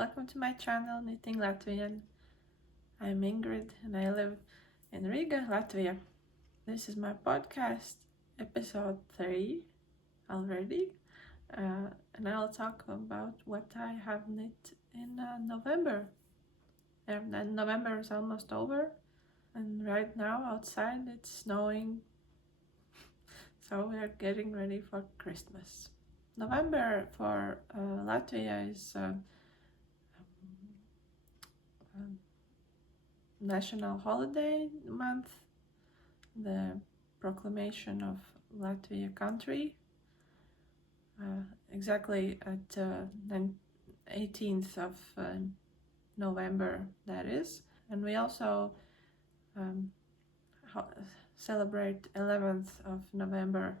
Welcome to my channel, Knitting Latvian. I'm Ingrid and I live in Riga, Latvia. This is my podcast, episode 3 already, and I'll talk about what I have knit in November. And November is almost over, and right now outside it's snowing, so we are getting ready for Christmas. November for Latvia is national holiday month, the proclamation of Latvia country, exactly at 18th of November that is. And we also celebrate 11th of November.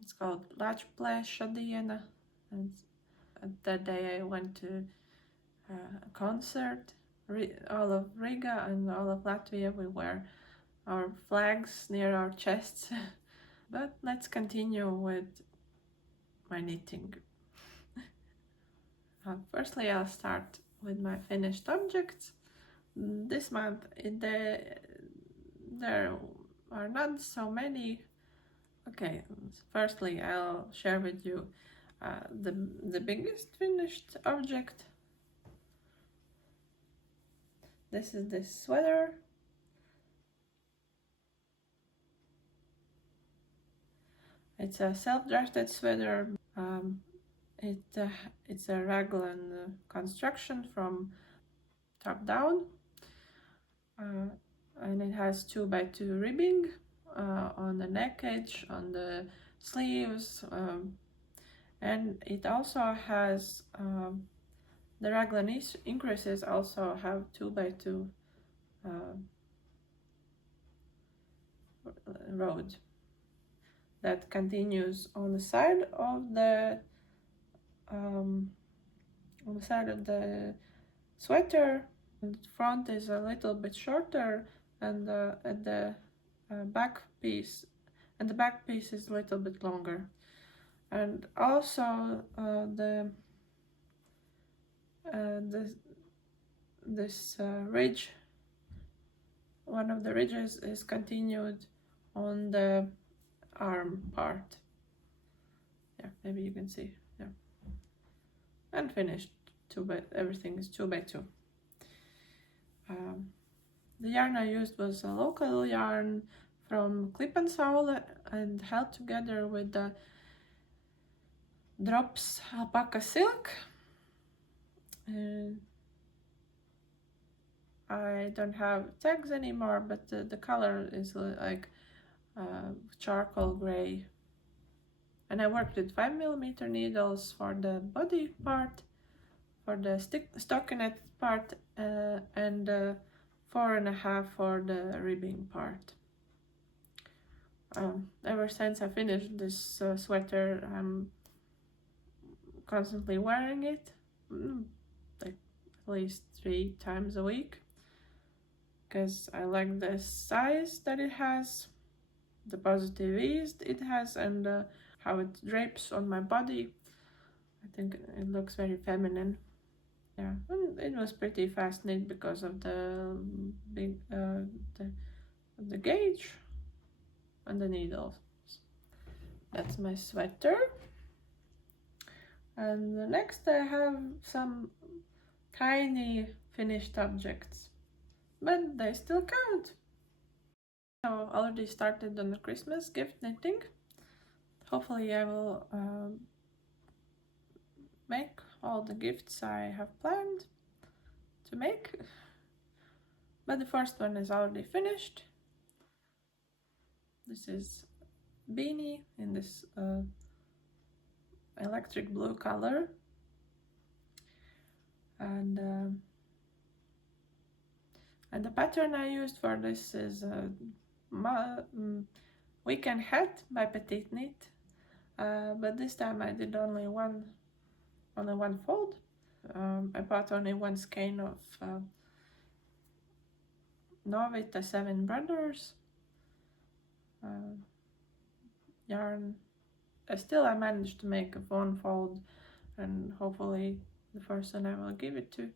It's called Latvian Diena, and that day I went to a concert. All of Riga and all of Latvia, we wear our flags near our chests. But let's continue with my knitting. Firstly, I'll start with my finished objects. This month there are not so many. Okay, firstly I'll share with you the biggest finished object. This is this sweater. It's a self-drafted sweater. It's a raglan construction from top down, and it has 2x2 ribbing on the neck edge, on the sleeves, and it also has the raglan increases also have 2x2 road that continues on the side of the sweater. The front is a little bit shorter, and at the back piece, and the back piece is a little bit longer. And also this ridge, one of the ridges is continued on the arm part. Yeah, maybe you can see. Yeah, and finished. Everything is 2x2. The yarn I used was a local yarn from Clip and Saule and held together with the Drops alpaca silk. I don't have tags anymore, but the color is like charcoal gray. And I worked with 5mm needles for the body part, for the stockinette part, and 4.5 for the ribbing part. Ever since I finished this sweater, I'm constantly wearing it, like at least 3 times a week, because I like the size that it has, the positive ease it has, and how it drapes on my body. I think it looks very feminine. Yeah, and it was pretty fast knit because of the big the gauge and the needles. That's my sweater. And next I have some tiny finished objects, but they still count. So I already started on the Christmas gift knitting. Hopefully I will make all the gifts I have planned to make. But the first one is already finished. This is Beanie in this electric blue color, and the pattern I used for this is Weekend Hat by Petite Knit, but this time I did only one fold. I bought only one skein of Novita 7 Brothers yarn. I managed to make one fold, and hopefully the person I will give it to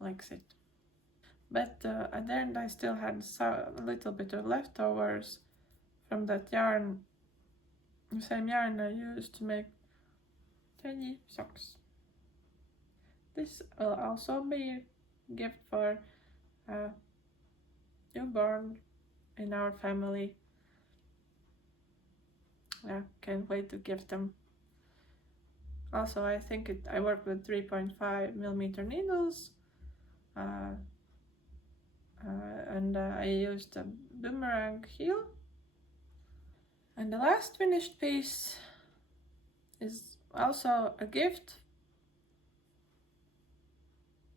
likes it. But at the end I still had a little bit of leftovers from that yarn, the same yarn I used to make tiny socks. This will also be a gift for a newborn in our family. Yeah, can't wait to give them. Also, I think I work with 3.5mm needles, and I used a boomerang heel. And the last finished piece is also a gift.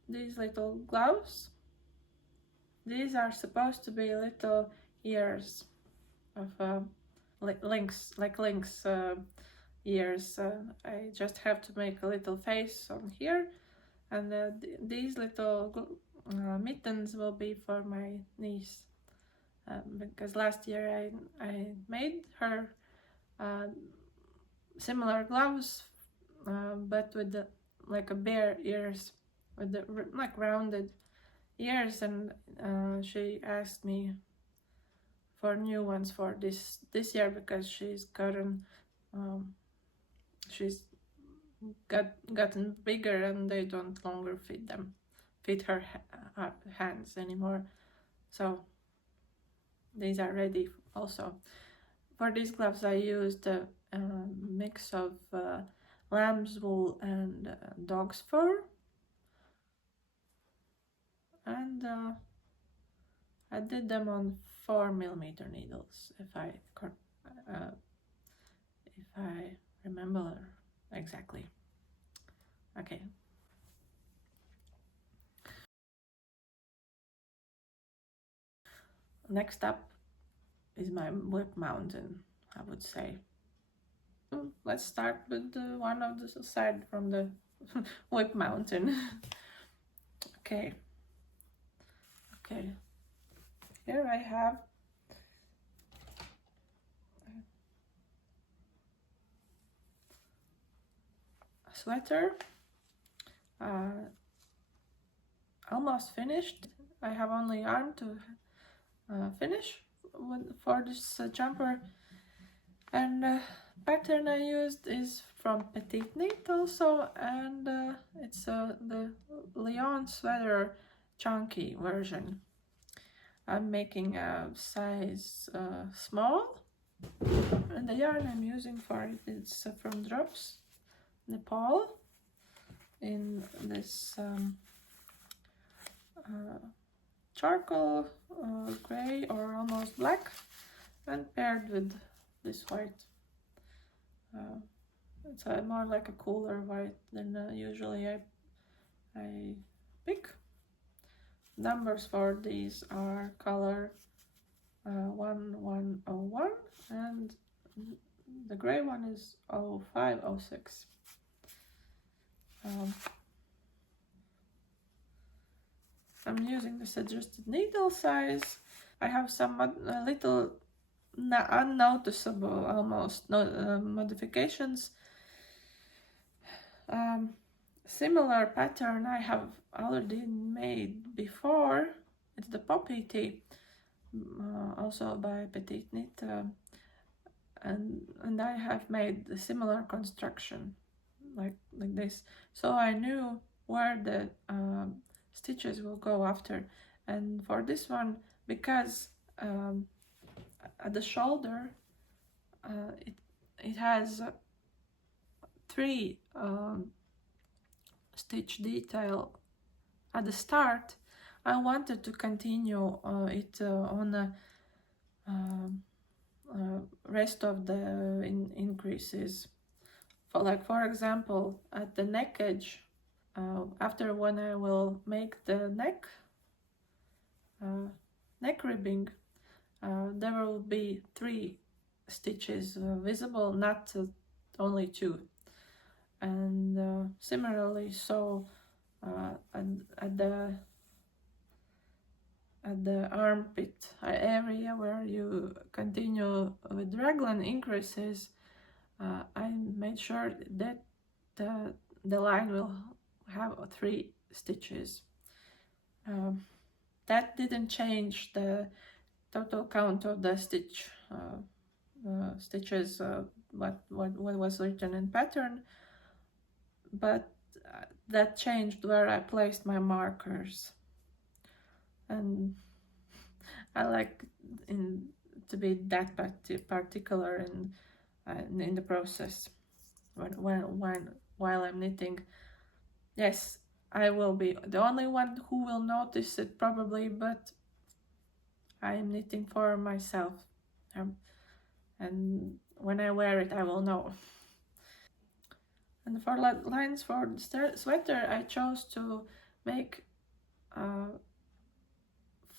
These little gloves. These are supposed to be little ears of lynx, like lynx ears. I just have to make a little face on here, and these little mittens will be for my niece, because last year I made her similar gloves, but with like a bear ears, with the like rounded ears, and she asked me for new ones for this year because she's gotten gotten bigger and they don't longer fit her hands anymore. So these are ready. Also for these gloves I used a mix of lamb's wool and dog's fur, and I did them on 4mm needles, if I remember exactly. Okay. Next up is my whip mountain, I would say. Let's start with one of the side from the whip mountain. Okay. Here I have a sweater, almost finished. I have only yarn to finish for this jumper, and pattern I used is from Petite Knit also, and it's the Walnut Sweater chunky version. I'm making a size small, and the yarn I'm using for it is from Drops, Nepal, in this charcoal gray or almost black, and paired with this white. It's more like a cooler white than usually I pick. Numbers for these are color 1101, and the gray one is 0506. I'm using this adjusted needle size. I have some little unnoticeable almost modifications. Similar pattern I have already made before. It's the Poppy tee, also by Petite Knit, and I have made a similar construction like this, so I knew where the stitches will go after. And for this one, because at the shoulder it has 3 stitch detail at the start, I wanted to continue it on the rest of the increases. For example, at the neck edge, after when I will make the neck ribbing, there will be 3 stitches visible, not only 2. And similarly, so at the armpit area where you continue with raglan increases, I made sure that the line will have 3 stitches. That didn't change the total count of the stitches, what was written in pattern, but that changed where I placed my markers, and I like to be that particular in the process while I'm knitting. Yes, I will be the only one who will notice it probably, but I am knitting for myself, and when I wear it I will know. And for lines for the sweater, I chose to make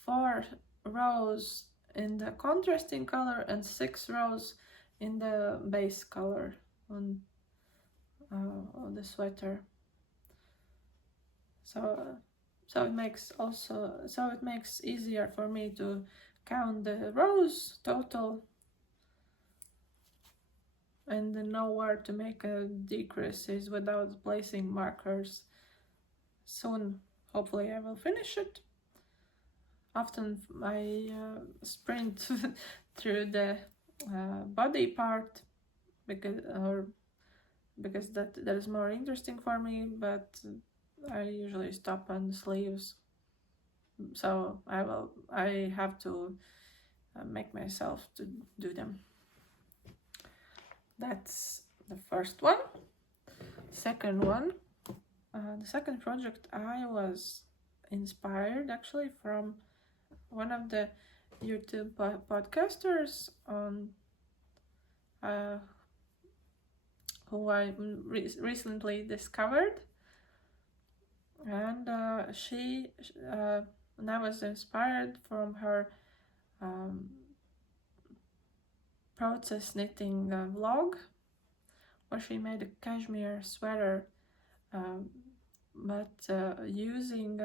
4 rows in the contrasting color and 6 rows in the base color on the sweater. So it makes easier for me to count the rows total and know where to make decreases without placing markers. Soon, hopefully, I will finish it. Often I sprint through the body part because that is more interesting for me, but I usually stop on the sleeves. So I have to make myself to do them. That's the first one. Second one, the second project, I was inspired actually from one of the YouTube podcasters on who I recently discovered, and and I was inspired from her process knitting vlog, where she made a cashmere sweater, but using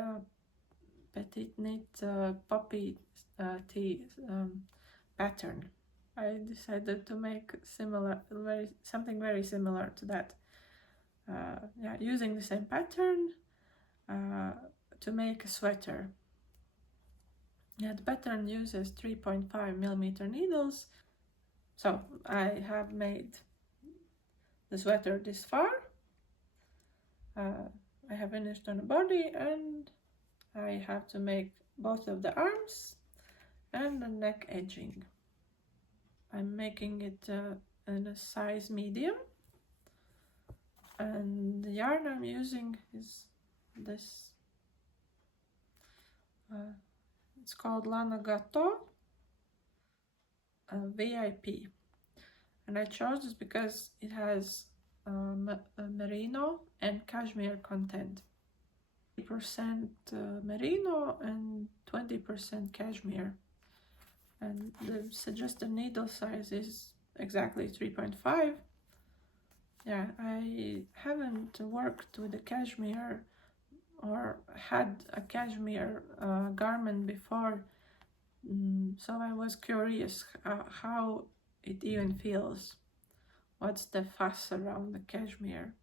petite knit poppy tee pattern. I decided to make something very similar to that. Using the same pattern to make a sweater. The pattern uses 3.5mm needles. So I have made the sweater this far. I have finished on the body, and I have to make both of the arms and the neck edging. I'm making it in a size medium, and the yarn I'm using is this. It's called Lana Gatto VIP, and I chose this because it has merino and cashmere content. 80% merino and 20% cashmere, and the suggested needle size is exactly 3.5. I haven't worked with the cashmere or had a cashmere garment before, so I was curious how it even feels. What's the fuss around the cashmere?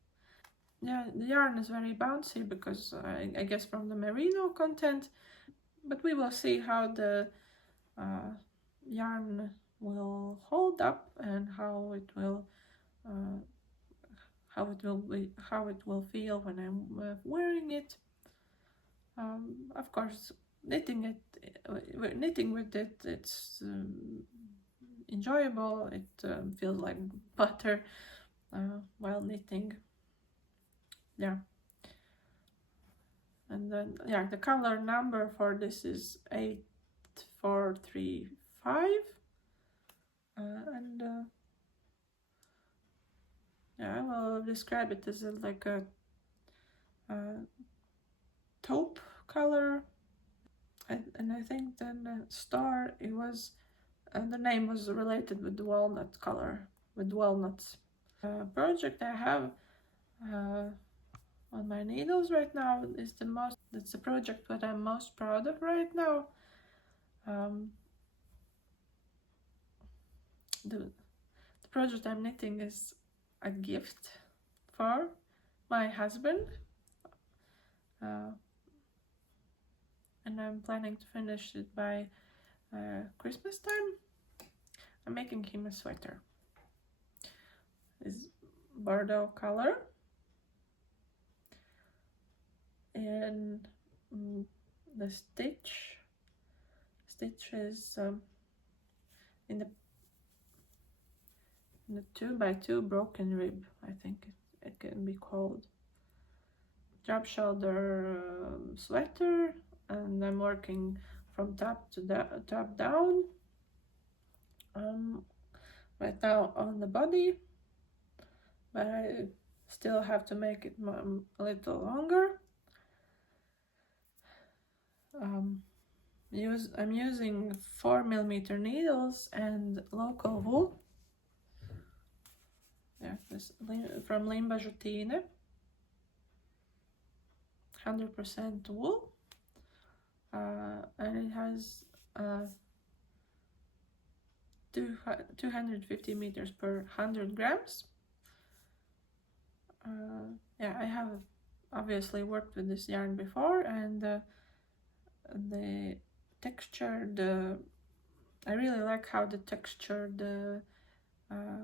The yarn is very bouncy because I guess from the merino content, but we will see how the yarn will hold up and how it will feel when I'm wearing it. Of course, knitting with it, it's enjoyable. It feels like butter while knitting. And then the color number for this is 8435, and I will describe it as like a taupe color, and I think then the star, it was the name was related with the walnut color, with walnuts. Project I have on my needles right now is that's the project that I'm most proud of right now. The project I'm knitting is a gift for my husband, and I'm planning to finish it by Christmas time. I'm making him a sweater. It's Bordeaux color, and the stitch is in the 2x2 broken rib, I think it can be called. Drop shoulder sweater, and I'm working from top down. Right now on the body, but I still have to make it a little longer. I'm using 4mm needles and local wool. Yeah, this from Limba Jutine, 100% wool, and it has 250 meters per 100 grams. Yeah, I have obviously worked with this yarn before, and the textured, I really like how the textured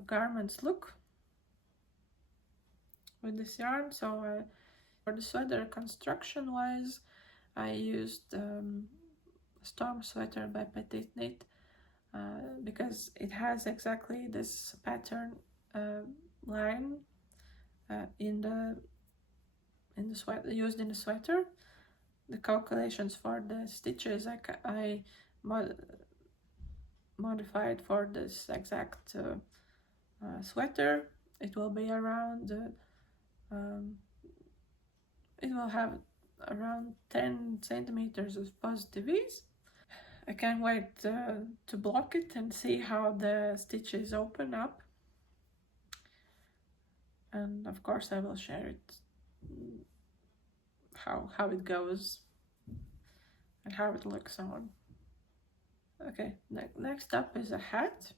garments look with this yarn. So for the sweater construction wise, I used Storm Sweater by Petite Knit because it has exactly this pattern line in the sweater, used in the sweater. The calculations for the stitches I modified for this exact sweater. It will be around it will have around 10 centimeters of positive ease. I can't wait to block it and see how the stitches open up, and of course I will share it, how it goes and how it looks on. Okay, next up is a hat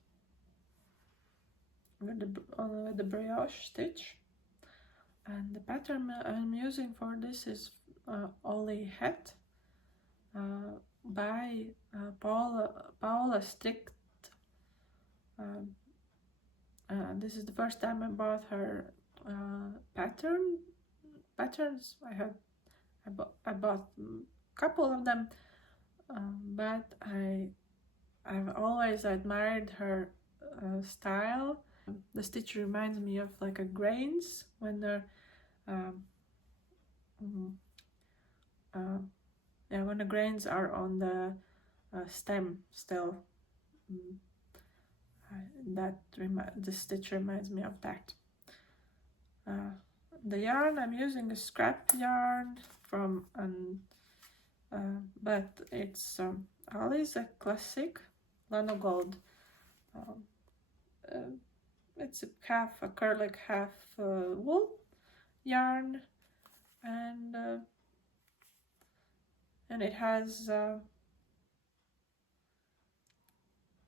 with the brioche stitch, and the pattern I'm using for this is Ollie Hat by Paula Strict. This is the first time I bought her patterns. I bought a couple of them, but I've always admired her style. The stitch reminds me of like a grains when they're when the grains are on the stem still. The stitch reminds me of that. The yarn I'm using is scrap yarn from but it's Alize Classic Lano Gold. It's half acrylic, half wool yarn, and it has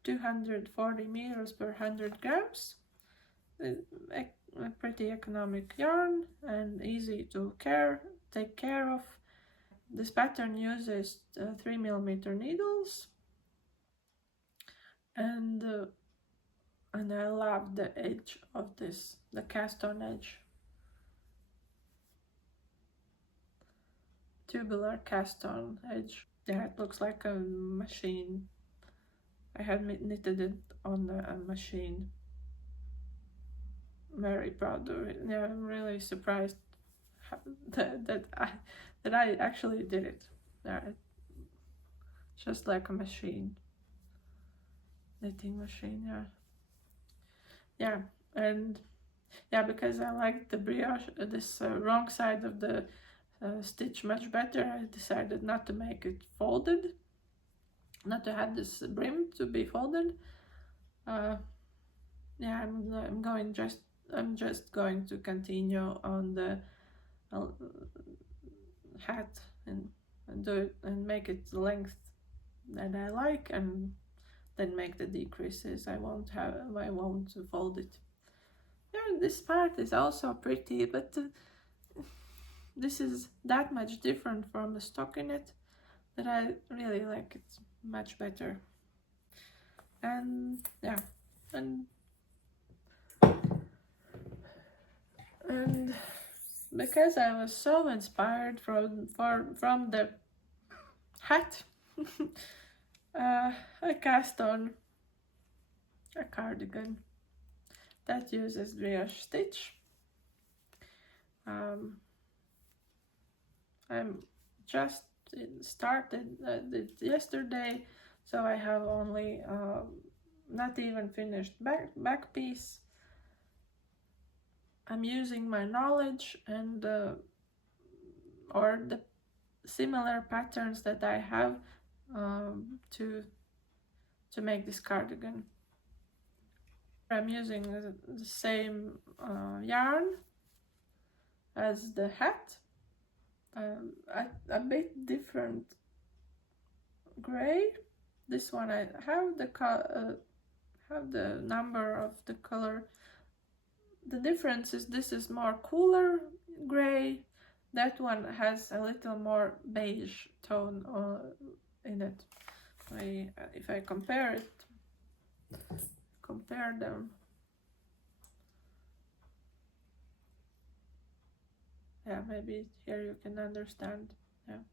240 meters per 100 grams. A pretty economic yarn and easy to take care of. This pattern uses 3mm needles, and I love the edge of this, the cast on edge, tubular cast on edge. Yeah, it looks like a machine. I had knitted it on a machine. Very proud of it. Yeah, I'm really surprised that I actually did it. Yeah, just like a machine, knitting machine. Yeah, and yeah, because I like the brioche, this wrong side of the stitch much better, I decided not to make it folded, not to have this brim to be folded. Yeah, I'm just going to continue on the hat and do it and make it the length that I like, and then make the decreases. I won't fold it. Yeah, this part is also pretty, but this is that much different from the stockinette that I really like it much better. And yeah, and because I was so inspired from the hat, I cast on a cardigan that uses brioche stitch. I'm just started it yesterday, so I have only not even finished back piece. I'm using my knowledge and or the similar patterns that I have to make this cardigan. I'm using the same yarn as the hat, a bit different gray. This one I have the number of the color. The difference is this is more cooler gray. That one has a little more beige tone in it. If I compare them. Yeah, maybe here you can understand. Yeah.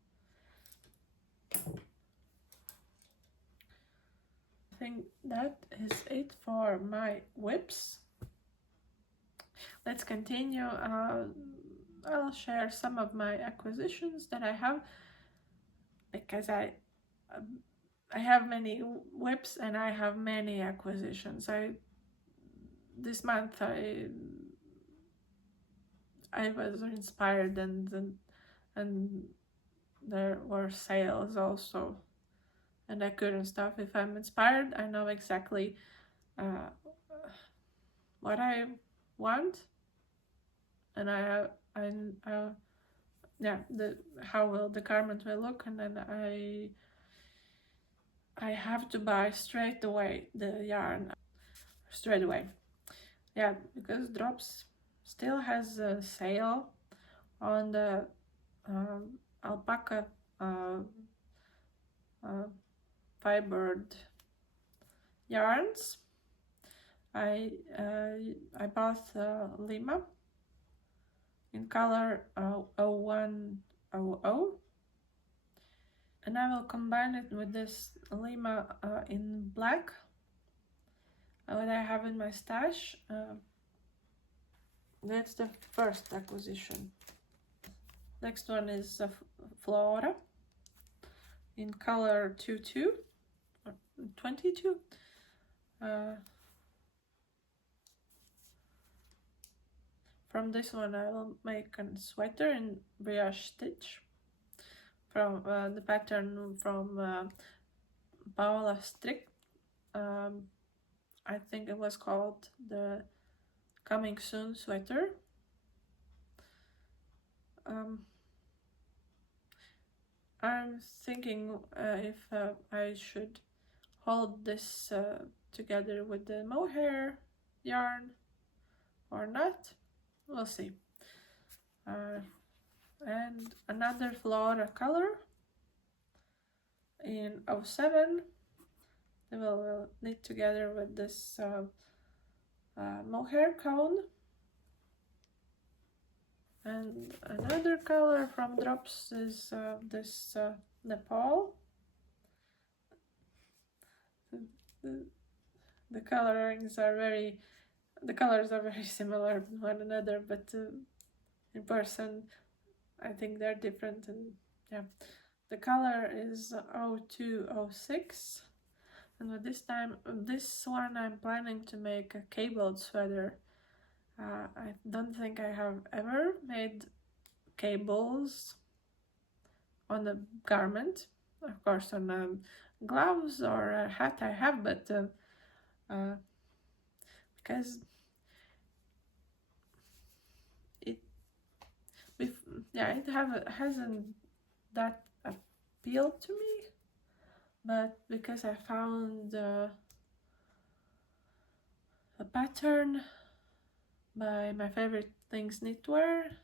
I think that is it for my whips. Let's continue. I'll share some of my acquisitions that I have, because I have many whips and I have many acquisitions. This month I was inspired, and there were sales also, and I couldn't stop. If I'm inspired, I know exactly what I want, and how will the garment will look, and then I have to buy straight away the yarn straight away. Yeah, because Drops still has a sale on the alpaca fibered yarns. I bought Lima in color 0100, and I will combine it with this Lima in black, what I have in my stash. That's the first acquisition. Next one is Flora in color 22 or 22. From this one I will make a sweater in brioche stitch from the pattern from Paula Strick. I think it was called the Coming Soon sweater. I'm thinking if I should hold this together with the mohair yarn or not. We'll see. And another Flora color in 07. They will knit together with this mohair cone. And another color from Drops is this Nepal. The colors are very similar to one another, but in person I think they're different. And yeah, the color is 0206, and with this one I'm planning to make a cabled sweater. I don't think I have ever made cables on a garment. Of course, on gloves or a hat I have, but because it hasn't that appealed to me, but because I found a pattern by my favorite things knitwear,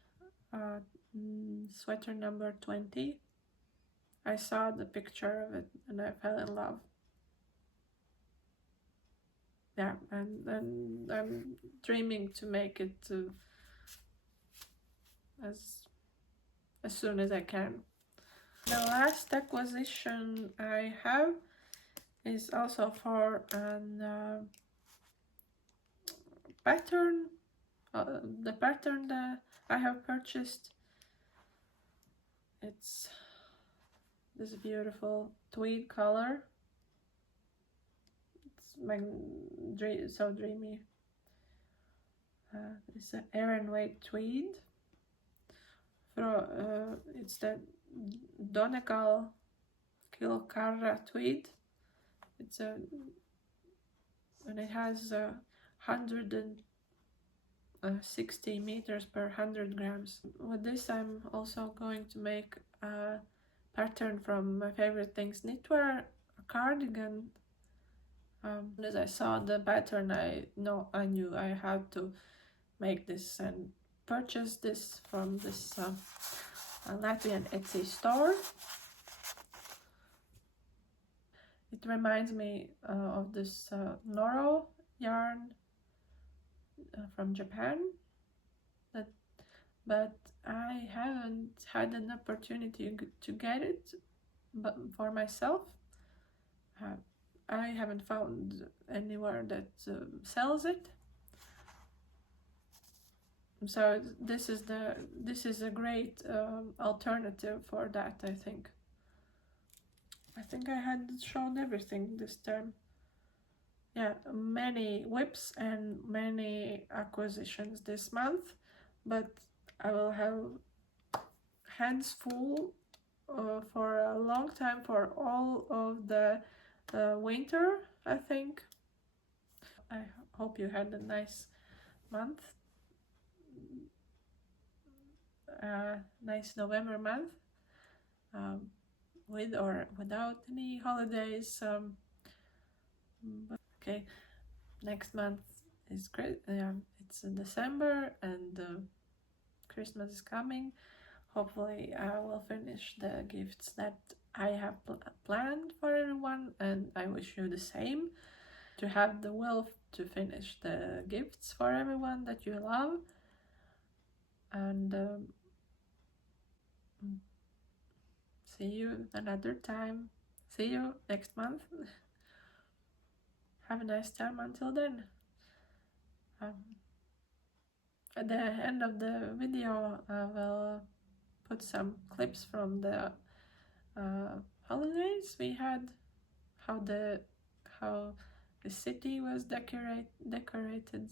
sweater number 20. I saw the picture of it and I fell in love. Yeah, and I'm dreaming to make it as soon as I can. The last acquisition I have is also for a pattern. The pattern that I have purchased. It's this beautiful tweed color. It's so dreamy. It's an Aran weight tweed. It's the Donegal Kilcarra tweed. And it has 160 meters per 100 grams. With this, I'm also going to make a pattern from my favorite things, knitwear, a cardigan. As I saw the pattern, I knew I had to make this and purchase this from this Latvian Etsy store. It reminds me of this Noro yarn from Japan, but I haven't had an opportunity to get it for myself. I haven't found anywhere that sells it. So this is a great alternative for that, I think. I think I had shown everything this time. Yeah, many whips and many acquisitions this month, but I will have hands full for a long time for all of the winter, I think. I hope you had a nice month, nice November month, with or without any holidays. Okay, next month is great. It's in December and Christmas is coming. Hopefully I will finish the gifts that I have planned for everyone, and I wish you the same, to have the will to finish the gifts for everyone that you love. And see you another time. See you next month. Have a nice time until then. At the end of the video, I will put some clips from the holidays we had, how the city was decorated,